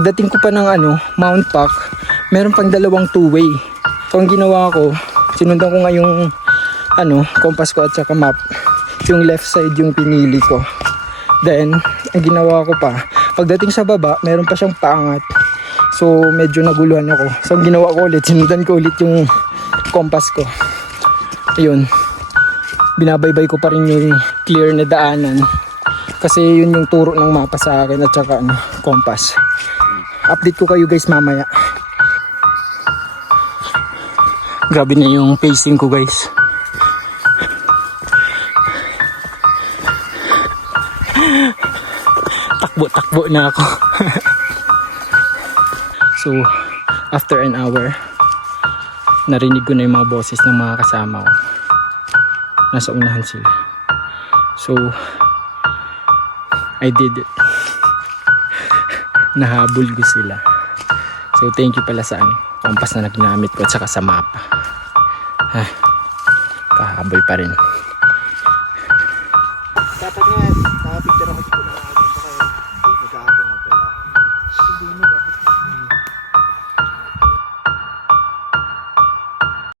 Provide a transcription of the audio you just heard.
Pagdating ko pa ng Mount Pac, meron pang dalawang two-way. So ang ginawa ko, sinundan ko nga yung compass ko at saka map. Yung left side yung pinili ko. Then, ang ginawa ko pa, pagdating sa baba, meron pa siyang paangat. So medyo naguluhan ako. So ang ginawa ko ulit, sinundan ko ulit yung compass ko. Ayun. Binabaybay ko pa rin yung clear na daanan. Kasi yun yung turo ng mapa sa akin at saka compass. Update ko kayo guys mamaya. Grabe na yung pacing ko guys. Takbo na ako. So, after an hour, narinig ko na yung mga boses ng mga kasama ko. Nasa unahan sila. So, I did it. Nahabol ko sila. So, thank you pala sa compass na naginamit ko at saka sa mapa. Kahabol pa rin. Dapat nga, nakapicture ako sa